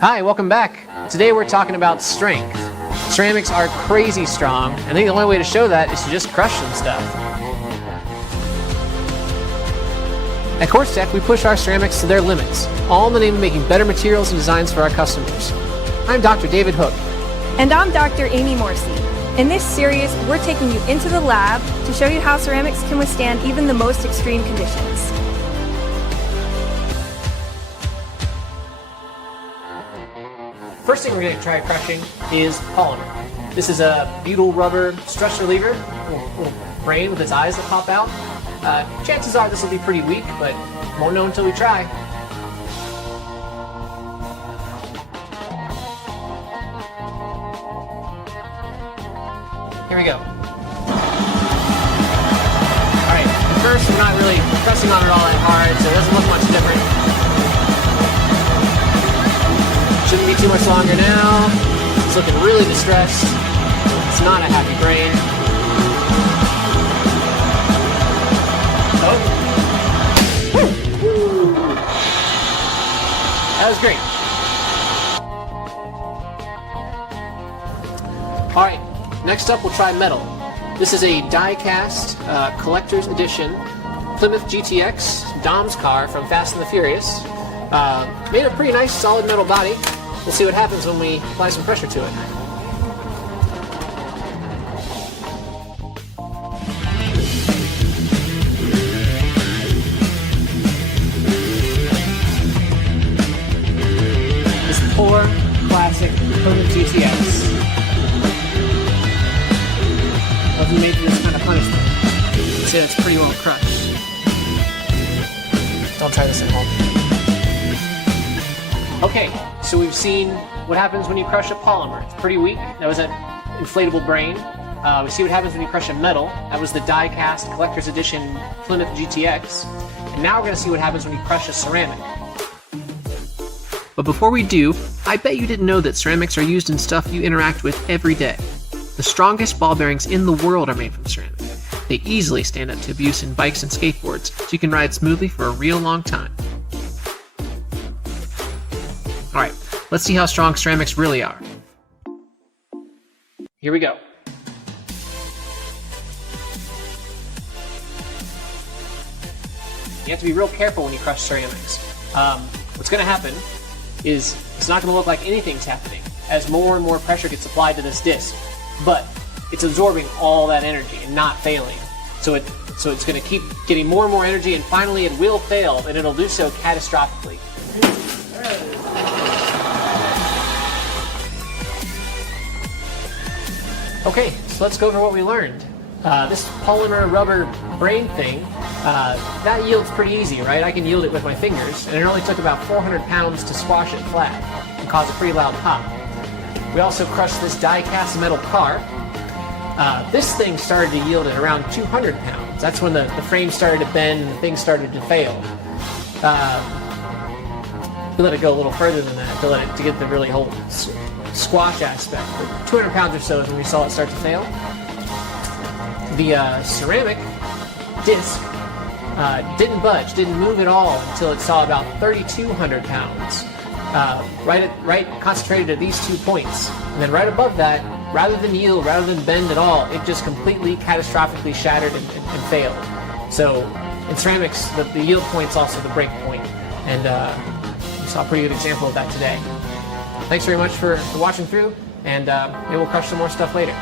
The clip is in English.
Hi, welcome back. Today we're talking about strength. Ceramics are crazy strong, and I think the only way to show that is to just crush some stuff. At Course Tech, we push our ceramics to their limits, all in the name of making better materials and designs for our customers. I'm Dr. David Hook. And I'm Dr. Amy Morrissey. In this series, we're taking you into the lab to show you how ceramics can withstand even the most extreme conditions. First thing we're going to try crushing is polymer. This is a butyl rubber stress reliever, little brain with its eyes that pop out. Chances are this will be pretty weak, but won't know until we try. Here we go. Alright, at first we're not really pressing on it all that hard, so it doesn't look much different. Shouldn't be too much longer now. It's looking really distressed. It's not a happy brain. Oh. Woo. That was great. Alright, next up we'll try metal. This is a die-cast collector's edition Plymouth GTX Dom's car from Fast and the Furious. Made a pretty nice solid metal body. We'll see what happens when we apply some pressure to it. This poor, classic Plymouth GTX wasn't made for this kind of punishment. I'd say that's pretty well crushed. Don't try this at home. Okay, so we've seen what happens when you crush a polymer. It's pretty weak. That was an inflatable brain. We see what happens when you crush a metal. That was the die-cast collector's edition Plymouth GTX. And now we're going to see what happens when you crush a ceramic. But before we do, I bet you didn't know that ceramics are used in stuff you interact with every day. The strongest ball bearings in the world are made from ceramic. They easily stand up to abuse in bikes and skateboards, so you can ride smoothly for a real long time. Alright, let's see how strong ceramics really are. Here we go. You have to be real careful when you crush ceramics. What's going to happen is it's not going to look like anything's happening as more and more pressure gets applied to this disc, but it's absorbing all that energy and not failing. So it's going to keep getting more and more energy, and finally it will fail, and it'll do so catastrophically. Okay, so let's go over what we learned. This polymer rubber brain thing, that yields pretty easy, right? I can yield it with my fingers, and it only took about 400 pounds to squash it flat and cause a pretty loud pop. We also crushed this die-cast metal car. This thing started to yield at around 200 pounds. That's when the frame started to bend and the thing started to fail. We let it go a little further than that to get the really whole squash aspect, but 200 pounds or so is when we saw it start to fail. The ceramic disc didn't budge, didn't move at all until it saw about 3,200 pounds, right concentrated at these 2 points. And then right above that, rather than yield, rather than bend at all, it just completely catastrophically shattered and failed. So in ceramics, the yield point's also the break point, and we saw a pretty good example of that today. Thanks very much for watching through, and maybe we'll crush some more stuff later.